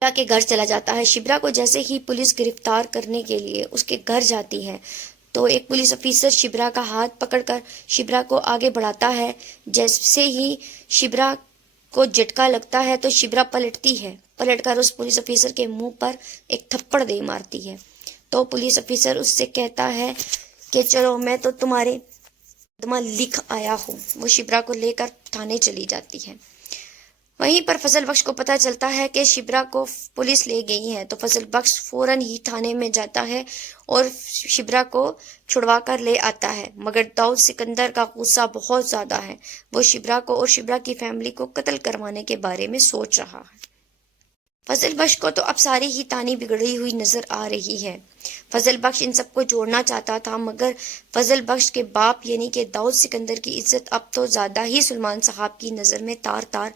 شبرا کے گھر چلا جاتا ہے۔ شبرا کو جیسے ہی پولیس گرفتار کرنے کے لیے اس کے گھر جاتی ہے تو ایک پولیس افیسر شبرا کا ہاتھ پکڑ کر شبرا کو آگے بڑھاتا ہے۔ جیسے ہی شبرا کو جھٹکا لگتا ہے تو شبرا پلٹتی ہے، پلٹ کر اس پولیس افیسر کے منہ پر ایک تھپڑ دے مارتی ہے۔ تو پولیس افیسر اس سے کہتا ہے کہ چلو میں تو تمہارے مقدمہ لکھ آیا ہوں۔ وہ شبرا کو لے کر تھانے چلی جاتی ہے۔ وہیں پر فضل بخش کو پتہ چلتا ہے کہ شبرا کو پولیس لے گئی ہے تو فضل بخش فوراً ہی تھانے میں جاتا ہے اور شبرا کو چھڑوا کر لے آتا ہے، مگر داؤد سکندر کا غصہ بہت زیادہ ہے۔ وہ شبرا کو اور شبرا کی فیملی کو قتل کروانے کے بارے میں سوچ رہا ہے۔ فضل بخش کو تو اب ساری ہی تانی بگڑی ہوئی نظر آ رہی ہے۔ فضل بخش ان سب کو جوڑنا چاہتا تھا، مگر فضل بخش کے باپ یعنی کہ داؤد سکندر کی عزت اب تو زیادہ ہی سلمان صاحب کی نظر میں تار تار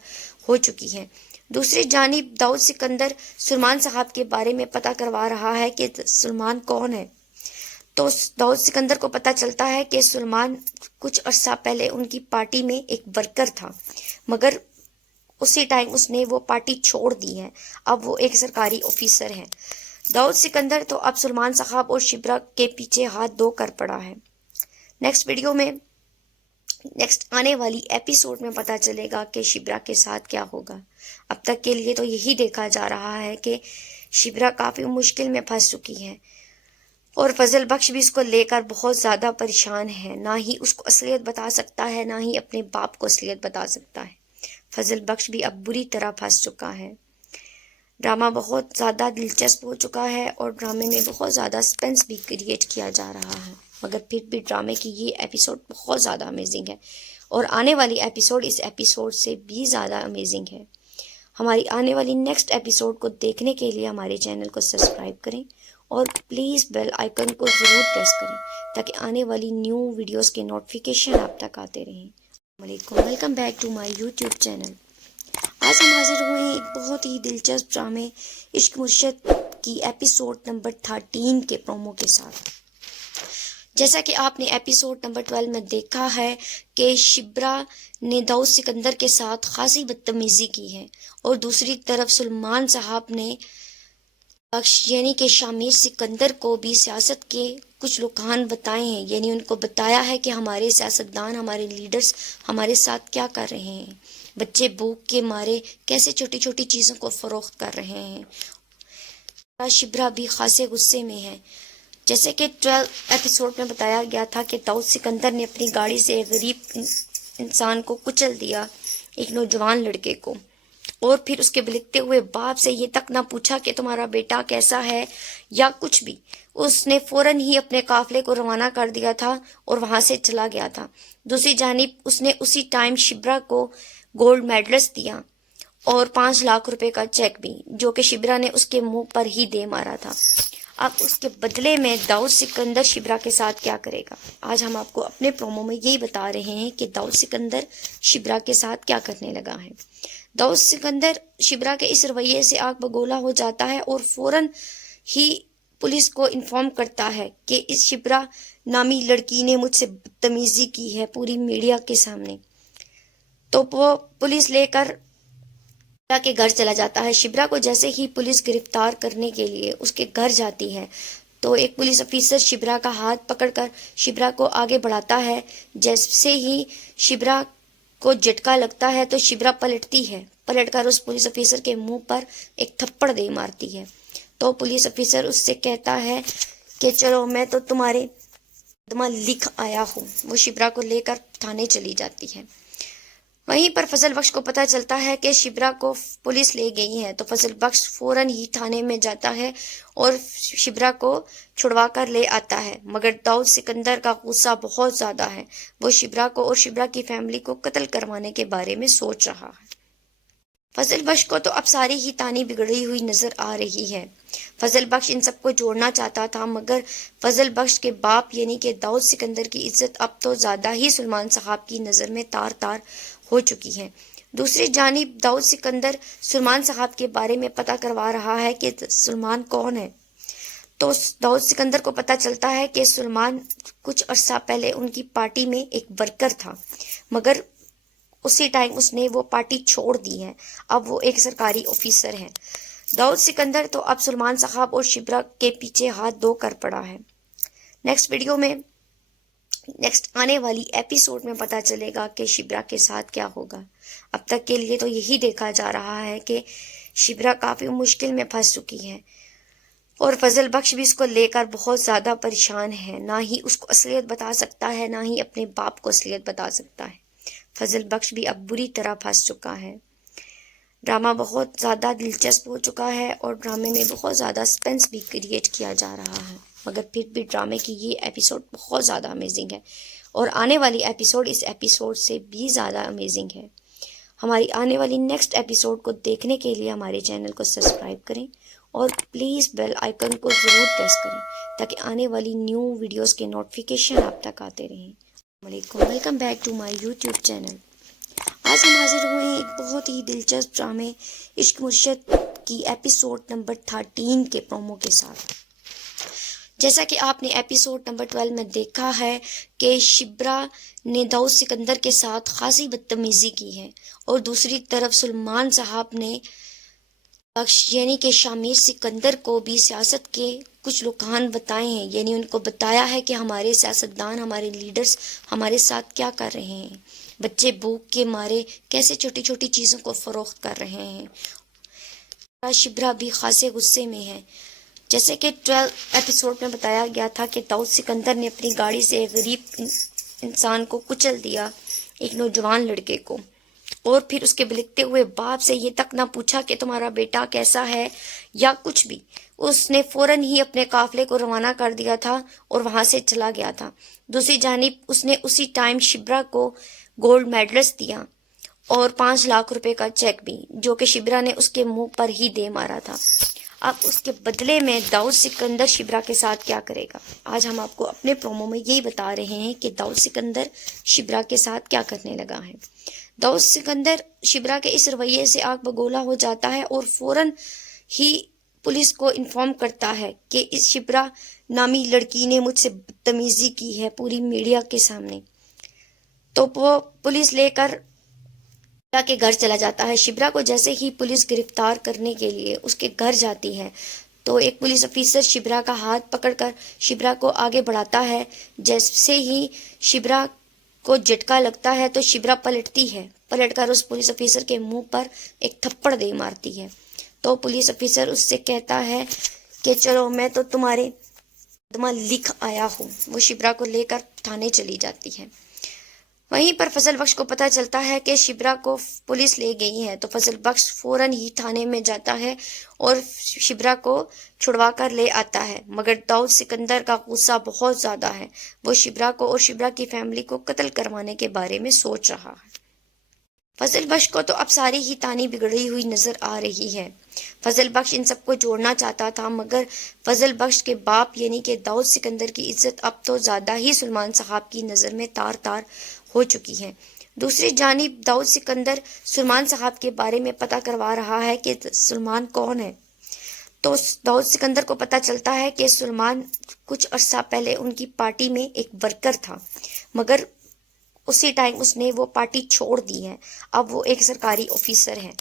ہو چکی ہے۔ دوسری جانب داؤد سکندر سلمان صاحب کے بارے میں پتہ کروا رہا ہے کہ سلمان کون ہے، تو داؤد سکندر کو پتہ چلتا ہے کہ سلمان کچھ عرصہ پہلے ان کی پارٹی میں ایک ورکر تھا، مگر اسی ٹائم اس نے وہ پارٹی چھوڑ دی ہے۔ اب وہ ایک سرکاری آفیسر ہیں۔ داؤد سکندر تو اب سلمان صاحب اور شبرا کے پیچھے ہاتھ دھو کر پڑا ہے۔ نیکسٹ آنے والی ایپیسوڈ میں پتہ چلے گا کہ شبرا کے ساتھ کیا ہوگا۔ اب تک کے لیے تو یہی دیکھا جا رہا ہے کہ شبرا کافی مشکل میں پھنس چکی ہے اور فضل بخش بھی اس کو لے کر بہت زیادہ پریشان ہے۔ نہ ہی اس کو اصلیت بتا سکتا ہے، نہ ہی اپنے باپ کو اصلیت بتا سکتا ہے۔ فضل بخش بھی اب بری طرح پھنس چکا ہے۔ ڈرامہ بہت زیادہ دلچسپ ہو چکا ہے اور ڈرامے میں بہت زیادہ سسپینس بھی کریٹ کیا جا رہا ہے، مگر پھر بھی ڈرامے کی یہ ایپیسوڈ بہت زیادہ امیزنگ ہے اور آنے والی ایپیسوڈ اس ایپیسوڈ سے بھی زیادہ امیزنگ ہے۔ ہماری آنے والی نیکسٹ ایپیسوڈ کو دیکھنے کے لیے ہمارے چینل کو سبسکرائب کریں اور پلیز بیل آئیکن کو ضرور پریس کریں تاکہ آنے والی نیو ویڈیوز کے نوٹیفیکیشن آپ تک آتے رہیں۔ السلام علیکم، welcome back to my YouTube channel. آج ہم حاضر ہوئے ہیں ایک بہت ہی دلچسپ ڈرامے عشق مرشد کی ایپیسوڈ نمبر 13 کے پرومو کے ساتھ۔ جیسا کہ آپ نے ایپیسوڈ نمبر 12 میں دیکھا ہے کہ شبرا نے داؤد سکندر کے ساتھ خاصی بدتمیزی کی ہے اور دوسری طرف سلمان صاحب نے بخش یعنی کہ شامیر سکندر کو بھی سیاست کے کچھ رجحان بتائے ہیں، یعنی ان کو بتایا ہے کہ ہمارے سیاستدان، ہمارے لیڈرز ہمارے ساتھ کیا کر رہے ہیں، بچے بھوک کے مارے کیسے چھوٹی چھوٹی چیزوں کو فروخت کر رہے ہیں۔ شبرا بھی خاصے غصے میں ہے۔ جیسے کہ 12 ایپیسوڈ میں بتایا گیا تھا کہ داؤد سکندر نے اپنی گاڑی سے ایک غریب انسان کو کچل دیا، ایک نوجوان لڑکے کو، اور پھر اس کے بلکتے ہوئے باپ سے یہ تک نہ پوچھا کہ تمہارا بیٹا کیسا ہے یا کچھ بھی، اس نے فوراً ہی اپنے قافلے کو روانہ کر دیا تھا اور وہاں سے چلا گیا تھا۔ دوسری جانب اس نے اسی ٹائم شبرا کو گولڈ میڈلز دیا اور 5 لاکھ روپے کا چیک بھی، جو کہ شبرا نے اس کے منہ پر ہی دے مارا تھا۔ اب اس کے بدلے میں داؤد سکندر شبرا کے ساتھ کیا کرے گا؟ آج ہم آپ کو اپنے پرومو میں یہی بتا رہے ہیں کہ داؤد سکندر شبرا کے ساتھ کیا کرنے لگا ہے۔ داؤد سکندر شبرا کے اس رویے سے آگ بگولا ہو جاتا ہے اور فوراً ہی پولیس کو انفارم کرتا ہے کہ اس شبرا نامی لڑکی نے مجھ سے بدتمیزی کی ہے پوری میڈیا کے سامنے۔ تو وہ پولیس لے کر شبرا کے گھر چلا جاتا ہے۔ شبرا کو جیسے ہی پولیس گرفتار کرنے کے لیے اس کے گھر جاتی ہے تو ایک پولیس افیسر شبرا کا ہاتھ پکڑ کر شبرا کو آگے بڑھاتا ہے۔ جیسے ہی شبرا کو جھٹکا لگتا ہے تو شبرا پلٹتی ہے، پلٹ کر اس پولیس افیسر کے منہ پر ایک تھپڑ دے مارتی ہے۔ تو پولیس افیسر اس سے کہتا ہے کہ چلو میں تو تمہارے مقدمہ لکھ آیا ہوں۔ وہ شبرا کو لے کر تھانے چلی جاتی ہے۔ وہیں پر فضل بخش کو پتہ چلتا ہے کہ شبرا کو پولیس لے گئی ہے، تو فضل بخش فوراً ہی تھانے میں جاتا ہے اور شبرا کو چھڑوا کر لے آتا ہے، مگر داؤد سکندر کا غصہ بہت زیادہ ہے۔ وہ شبرا کو اور شبرا کی فیملی کو قتل کروانے کے بارے میں سوچ رہا ہے۔ فضل بخش کو تو اب ساری ہی تانی بگڑی ہوئی نظر آ رہی ہے۔ فضل بخش ان سب کو جوڑنا چاہتا تھا، مگر فضل بخش کے باپ یعنی کہ داؤد سکندر کی عزت اب تو زیادہ ہی سلمان صاحب کی نظر میں تار تار ہو چکی ہے۔ دوسری جانب داؤد سکندر سلمان صاحب کے بارے میں پتہ کروا رہا ہے کہ سلمان کون ہے، تو داؤد سکندر کو پتہ چلتا ہے کہ سلمان کچھ عرصہ پہلے ان کی پارٹی میں ایک ورکر تھا، مگر اسی ٹائم اس نے وہ پارٹی چھوڑ دی ہے۔ اب وہ ایک سرکاری آفیسر ہیں۔ داؤد سکندر تو اب سلمان صاحب اور شبرا کے پیچھے ہاتھ دھو کر پڑا ہے۔ نیکسٹ آنے والی ایپیسوڈ میں پتہ چلے گا کہ شبرا کے ساتھ کیا ہوگا۔ اب تک کے لیے تو یہی دیکھا جا رہا ہے کہ شبرا کافی مشکل میں پھنس چکی ہے اور فضل بخش بھی اس کو لے کر بہت زیادہ پریشان ہے۔ نہ ہی اس کو اصلیت بتا سکتا ہے، نہ ہی اپنے باپ کو اصلیت بتا سکتا ہے۔ فضل بخش بھی اب بری طرح پھنس چکا ہے۔ ڈرامہ بہت زیادہ دلچسپ ہو چکا ہے اور ڈرامے میں بہت زیادہ سسپینس بھی کریٹ کیا جا رہا ہے، مگر پھر بھی ڈرامے کی یہ ایپیسوڈ بہت زیادہ امیزنگ ہے اور آنے والی ایپیسوڈ اس ایپیسوڈ سے بھی زیادہ امیزنگ ہے۔ ہماری آنے والی نیکسٹ ایپیسوڈ کو دیکھنے کے لیے ہمارے چینل کو سبسکرائب کریں اور پلیز بیل آئیکن کو ضرور پریس کریں تاکہ آنے والی نیو ویڈیوز کے نوٹیفیکیشن آپ تک آتے رہیں۔ السلام علیکم، welcome back to my YouTube channel. آج ہم حاضر ہوئے ہیں ایک بہت ہی دلچسپ ڈرامے عشق مرشد کی ایپیسوڈ نمبر 13 کے پرومو کے ساتھ۔ جیسا کہ آپ نے ایپیسوڈ نمبر 12 میں دیکھا ہے کہ شبرا نے داؤد سکندر کے ساتھ خاصی بدتمیزی کی ہے اور دوسری طرف سلمان صاحب نے بخش یعنی کہ شامیر سکندر کو بھی سیاست کے کچھ رجحان بتائے ہیں، یعنی ان کو بتایا ہے کہ ہمارے سیاستدان، ہمارے لیڈرز ہمارے ساتھ کیا کر رہے ہیں، بچے بھوک کے مارے کیسے چھوٹی چھوٹی چیزوں کو فروخت کر رہے ہیں۔ شبرا بھی خاصے غصے میں ہے۔ جیسے کہ 12 ایپیسوڈ میں بتایا گیا تھا کہ داؤد سکندر نے اپنی گاڑی سے ایک غریب انسان کو کچل دیا، ایک نوجوان لڑکے کو، اور پھر اس کے بلکتے ہوئے باپ سے یہ تک نہ پوچھا کہ تمہارا بیٹا کیسا ہے یا کچھ بھی۔ اس نے فوراً ہی اپنے قافلے کو روانہ کر دیا تھا اور وہاں سے چلا گیا تھا۔ دوسری جانب اس نے اسی ٹائم شبرا کو گولڈ میڈلز دیا اور 5 لاکھ روپے کا چیک بھی، جو کہ شبرا نے اس کے منہ پر ہی دے مارا تھا۔ اب اس کے بدلے میں داؤد سکندر شبرا کے ساتھ کیا کرے گا؟ آج ہم آپ کو اپنے پرومو میں یہی بتا رہے ہیں کہ داؤد سکندر شبرا کے ساتھ کیا کرنے لگا ہے۔ داؤد سکندر شبرا کے اس رویے سے آگ بگولا ہو جاتا ہے اور فوراً ہی پولیس کو انفارم کرتا ہے کہ اس شبرا نامی لڑکی نے مجھ سے بدتمیزی کی ہے پوری میڈیا کے سامنے۔ تو وہ پولیس لے کر شبرا کے گھر چلا جاتا ہے۔ شبرا کو جیسے ہی پولیس گرفتار کرنے کے لیے اس کے گھر جاتی ہے تو ایک پولیس افیسر شبرا کا ہاتھ پکڑ کر شبرا کو آگے بڑھاتا ہے۔ جیسے ہی شبرا کو جھٹکا لگتا ہے تو شبرا پلٹتی ہے، پلٹ کر اس پولیس افیسر کے منہ پر ایک تھپڑ دے مارتی ہے۔ تو پولیس افیسر اس سے کہتا ہے کہ چلو میں تو تمہارے مقدمہ لکھ آیا ہوں۔ وہ شبرا کو لے کر تھانے چلی جاتی ہے۔ وہیں پر فضل بخش کو پتہ چلتا ہے کہ شبرا کو پولیس لے گئی ہے تو فضل بخش فوراً ہی تھانے میں جاتا ہے اور شبرا کو چھڑوا کر لے آتا ہے، مگر داؤد سکندر کا غصہ بہت زیادہ ہے۔ وہ شبرا کو اور شبرا کی فیملی کو قتل کروانے کے بارے میں سوچ رہا ہے۔ فضل بخش کو تو اب ساری ہی تانی بگڑی ہوئی نظر آ رہی ہے۔ فضل بخش ان سب کو جوڑنا چاہتا تھا، مگر فضل بخش کے باپ یعنی کہ داؤد سکندر کی عزت اب تو زیادہ ہی سلمان صاحب کی نظر میں تار تار ہو چکی ہے۔ دوسری جانب داؤد سکندر سلمان صاحب کے بارے میں پتہ کروا رہا ہے کہ سلمان کون ہے۔ تو داؤد سکندر کو پتہ چلتا ہے کہ سلمان کچھ عرصہ پہلے ان کی پارٹی میں ایک ورکر تھا، مگر اسی ٹائم اس نے وہ پارٹی چھوڑ دی ہے، اب وہ ایک سرکاری آفیسر ہے۔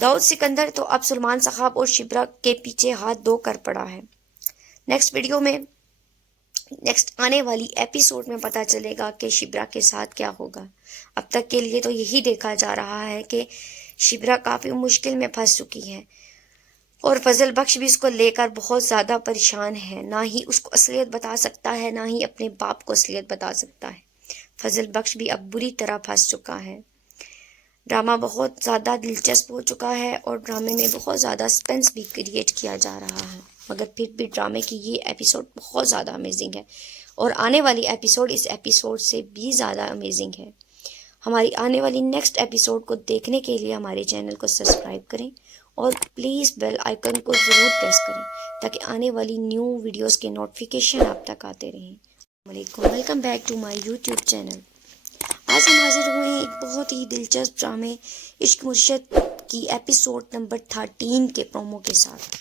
داؤد سکندر تو اب سلمان صاحب اور شبرا کے پیچھے ہاتھ دھو کر پڑا ہے۔ نیکسٹ آنے والی ایپیسوڈ میں پتہ چلے گا کہ شبرا کے ساتھ کیا ہوگا۔ اب تک کے لیے تو یہی دیکھا جا رہا ہے کہ شبرا کافی مشکل میں پھنس چکی ہے اور فضل بخش بھی اس کو لے کر بہت زیادہ پریشان ہے، نہ ہی اس کو اصلیت بتا سکتا ہے، نہ ہی اپنے باپ کو اصلیت بتا سکتا ہے۔ فضل بخش بھی اب بری طرح پھنس چکا ہے۔ ڈرامہ بہت زیادہ دلچسپ ہو چکا ہے اور ڈرامے میں بہت زیادہ سسپینس بھی کریٹ کیا جا رہا ہے، مگر پھر بھی ڈرامے کی یہ ایپیسوڈ بہت زیادہ امیزنگ ہے اور آنے والی ایپیسوڈ اس ایپیسوڈ سے بھی زیادہ امیزنگ ہے۔ ہماری آنے والی نیکسٹ ایپیسوڈ کو دیکھنے کے لیے ہمارے چینل کو سبسکرائب کریں اور پلیز بیل آئیکن کو ضرور پریس کریں تاکہ آنے والی نیو ویڈیوز کے نوٹیفیکیشن آپ تک آتے رہیں۔ السلام علیکم، welcome back to my YouTube channel. آج ہم حاضر ہوئے ہیں ایک بہت ہی دلچسپ ڈرامے عشق مرشد کی ایپیسوڈ نمبر 13 کے پرومو کے ساتھ۔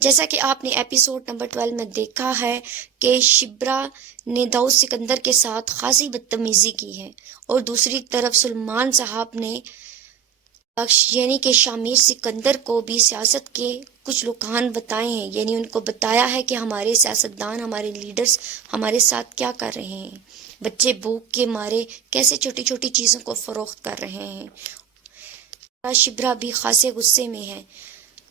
جیسا کہ آپ نے ایپیسوڈ نمبر 12 میں دیکھا ہے کہ شبرا نے داؤد سکندر کے ساتھ خاصی بدتمیزی کی ہے اور دوسری طرف سلمان صاحب نے بخش یعنی کہ شامیر سکندر کو بھی سیاست کے کچھ رجحان بتائے ہیں، یعنی ان کو بتایا ہے کہ ہمارے سیاستدان، ہمارے لیڈرز ہمارے ساتھ کیا کر رہے ہیں، بچے بھوک کے مارے کیسے چھوٹی چھوٹی چیزوں کو فروخت کر رہے ہیں۔ شبرا بھی خاصے غصے میں ہے۔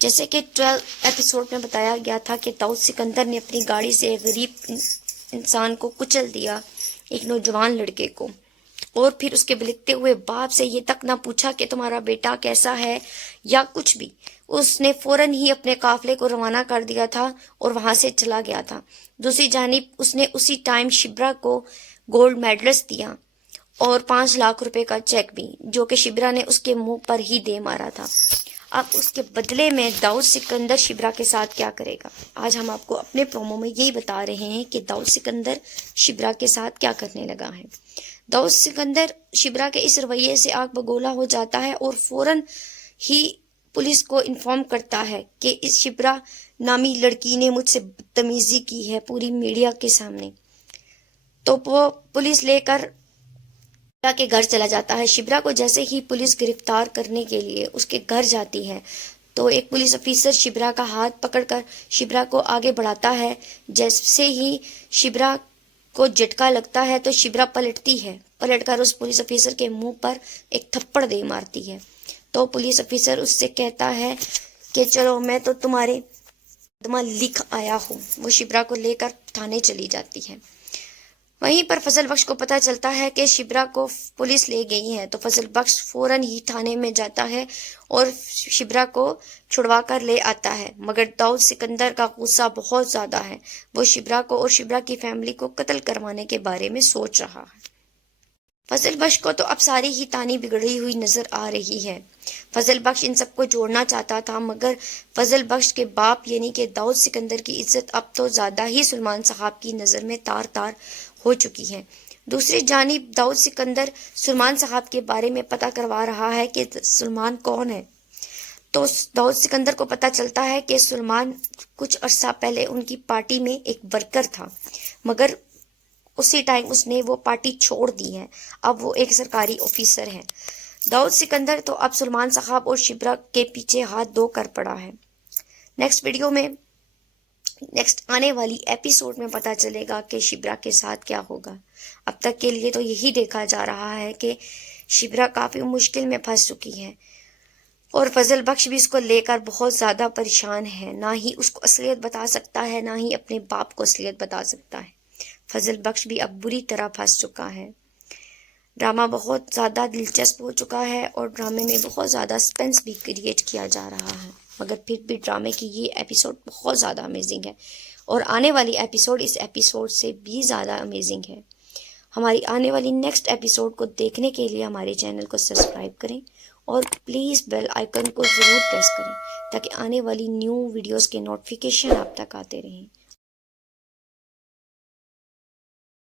جیسے کہ 12 ایپیسوڈ میں بتایا گیا تھا کہ داؤد سکندر نے اپنی گاڑی سے ایک غریب انسان کو کچل دیا، ایک نوجوان لڑکے کو، اور پھر اس کے بلکتے ہوئے باپ سے یہ تک نہ پوچھا کہ تمہارا بیٹا کیسا ہے یا کچھ بھی۔ اس نے فوراً ہی اپنے قافلے کو روانہ کر دیا تھا اور وہاں سے چلا گیا تھا۔ دوسری جانب اس نے اسی ٹائم شبرا کو گولڈ میڈلز دیا اور 5 لاکھ روپے کا چیک بھی، جو کہ شبرا نے اس کے منہ پر ہی دے مارا تھا۔ اب اس کے بدلے میں داؤد سکندر شبرا کے ساتھ کیا کرے گا؟ آج ہم آپ کو اپنے پرومو میں یہی بتا رہے ہیں کہ داؤد سکندر شبرا کے ساتھ کیا کرنے لگا ہے۔ داؤد سکندر شبرا کے اس رویے سے آگ بگولا ہو جاتا ہے اور فوراً ہی پولیس کو انفارم کرتا ہے کہ اس شبرا نامی لڑکی نے مجھ سے بدتمیزی کی ہے پوری میڈیا کے سامنے۔ تو وہ پولیس لے کر شبرا کے گھر چلا جاتا ہے۔ شبرا کو جیسے ہی پولیس گرفتار کرنے کے لیے اس کے گھر جاتی ہے تو ایک پولیس افیسر شبرا کا ہاتھ پکڑ کر شبرا کو آگے بڑھاتا ہے۔ جیسے ہی شبرا کو جھٹکا لگتا ہے تو شبرا پلٹتی ہے، پلٹ کر اس پولیس افیسر کے منہ پر ایک تھپڑ دے مارتی ہے۔ تو پولیس افیسر اس سے کہتا ہے کہ چلو میں تو تمہارے مقدمہ لکھ آیا ہوں۔ وہ شبرا کو لے کر تھانے چلی جاتی ہے۔ وہیں پر فضل بخش کو پتہ چلتا ہے کہ شبرا کو پولیس لے گئی ہے تو فضل بخش فوراً ہی تھانے میں جاتا ہے اور شبرا کو چھڑوا کر لے آتا ہے، مگر داؤد سکندر کا غصہ بہت زیادہ ہے۔ وہ شبرا کو اور شبرا کی فیملی کو قتل کروانے کے بارے میں سوچ رہا ہے۔ فضل بخش کو تو اب ساری ہی تانی بگڑی ہوئی نظر آ رہی ہے۔ فضل بخش ان سب کو جوڑنا چاہتا تھا، مگر فضل بخش کے باپ یعنی کہ داؤد سکندر کی عزت اب تو زیادہ ہی سلمان صاحب کی نظر میں تار تار ہو چکی ہے۔ دوسری جانب داؤد سکندر سلمان صاحب کے بارے میں پتہ کروا رہا ہے کہ سلمان کون ہے۔ تو داؤد سکندر کو پتہ چلتا ہے کہ سلمان کچھ عرصہ پہلے ان کی پارٹی میں ایک ورکر تھا، مگر اسی ٹائم اس نے وہ پارٹی چھوڑ دی ہے، اب وہ ایک سرکاری آفیسر ہے۔ داؤد سکندر تو اب سلمان صاحب اور شبرا کے پیچھے ہاتھ دھو کر پڑا ہے۔ نیکسٹ آنے والی ایپیسوڈ میں پتہ چلے گا کہ شبرا کے ساتھ کیا ہوگا۔ اب تک کے لیے تو یہی دیکھا جا رہا ہے کہ شبرا کافی مشکل میں پھنس چکی ہے اور فضل بخش بھی اس کو لے کر بہت زیادہ پریشان ہے، نہ ہی اس کو اصلیت بتا سکتا ہے نہ ہی اپنے باپ کو اصلیت بتا سکتا ہے۔ فضل بخش بھی اب بری طرح پھنس چکا ہے۔ ڈرامہ بہت زیادہ دلچسپ ہو چکا ہے اور ڈرامے میں بہت زیادہ سسپینس بھی کریٹ کیا جا رہا ہے، مگر پھر بھی ڈرامے کی یہ ایپیسوڈ بہت زیادہ امیزنگ ہے اور آنے والی ایپیسوڈ اس ایپیسوڈ سے بھی زیادہ امیزنگ ہے۔ ہماری آنے والی نیکسٹ ایپیسوڈ کو دیکھنے کے لیے ہمارے چینل کو سبسکرائب کریں اور پلیز بیل آئیکن کو ضرور پریس کریں تاکہ آنے والی نیو ویڈیوز کے نوٹیفیکیشن آپ تک آتے رہیں۔